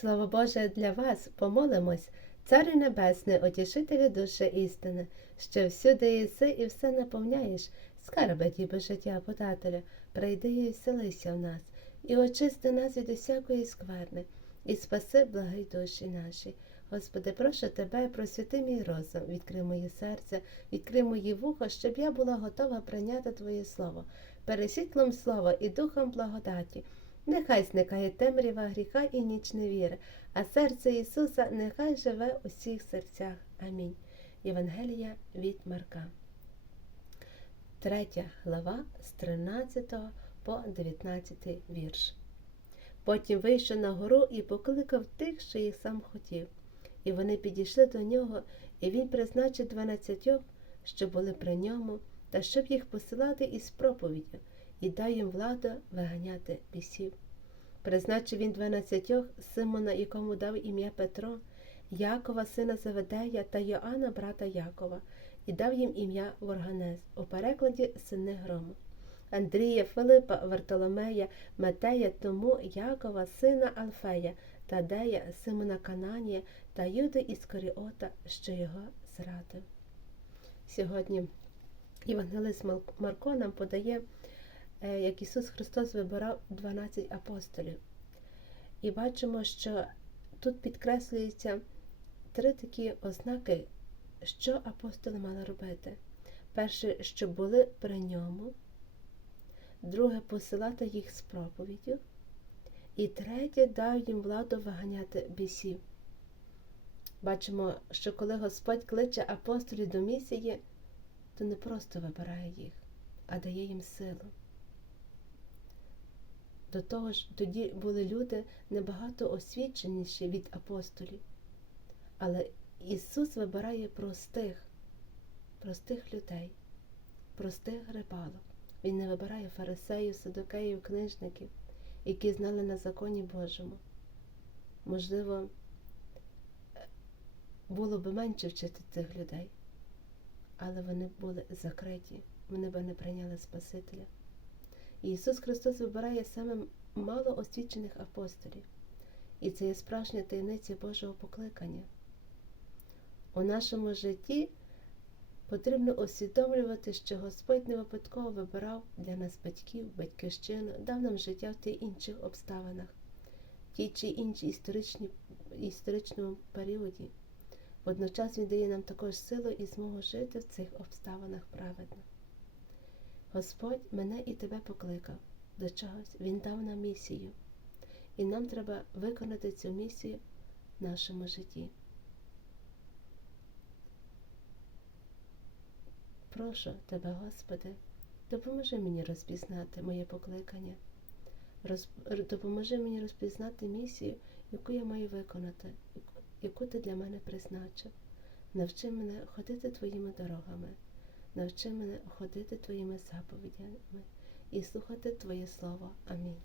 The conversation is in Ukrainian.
Слово Боже для вас помолимось, Царю Небесний, утішителю душі істини, що всюди єси і все наповняєш, скарби діби життя подателя, прийди і вселися в нас, і очисти нас від усякої скверни, і спаси благий душі наші. Господи, прошу тебе, просвіти мій розум, відкрий моє серце, відкрий мої вуха, щоб я була готова прийняти Твоє Слово, пересвітлом слова і духом благодаті. Нехай зникає темрява гріха і ніч невіри, а серце Ісуса нехай живе у всіх серцях. Амінь. Євангелія від Марка. Третя глава з 13 по 19 вірш. Потім вийшов на гору і покликав тих, що їх сам хотів. І вони підійшли до нього, і він призначив дванадцятьох, що були при ньому, та щоб їх посилати із проповіддю, і дав їм владу виганяти бісів. Призначив він дванадцятьох Симона, якому дав ім'я Петро, Якова, сина Заведея, та Йоанна, брата Якова, і дав їм ім'я Ворганез, у перекладі сини грому. Андрія, Филипа, Вартоломея, Матея, тому Якова, сина Алфея, Тадея, Симона Кананія та Юди Іскаріота, що його зрадив. Сьогодні Євангелист Марко нам подає, як Ісус Христос вибирав 12 апостолів. І бачимо, що тут підкреслюються три такі ознаки, що апостоли мали робити. Перше, щоб були при ньому, друге посилати їх з проповіддю, і третє дав їм владу виганяти бісів. Бачимо, що коли Господь кличе апостолів до місії, то не просто вибирає їх, а дає їм силу. До того ж, тоді були люди набагато освіченіші від апостолів. Але Ісус вибирає простих, простих людей, простих рибалок. Він не вибирає фарисеїв, садокеїв, книжників, які знали на законі Божому. Можливо, було б менше вчити цих людей, але вони були закриті, вони б не прийняли Спасителя. Ісус Христос вибирає саме мало освічених апостолів, і це є справжня таємниця Божого покликання. У нашому житті потрібно усвідомлювати, що Господь не випадково вибирав для нас батьків, батьківщину, дав нам життя в тих інших обставинах, в тій чи іншій історичному періоді. Водночас Він дає нам також силу і змогу жити в цих обставинах праведно. Господь мене і тебе покликав до чогось, Він дав нам місію, і нам треба виконати цю місію в нашому житті. Прошу тебе, Господи, допоможи мені розпізнати моє покликання, Роз... допоможи мені розпізнати місію, яку я маю виконати, яку ти для мене призначив. Навчи мене ходити твоїми дорогами, навчи мене ходити твоїми заповідями і слухати Твоє Слово. Амінь.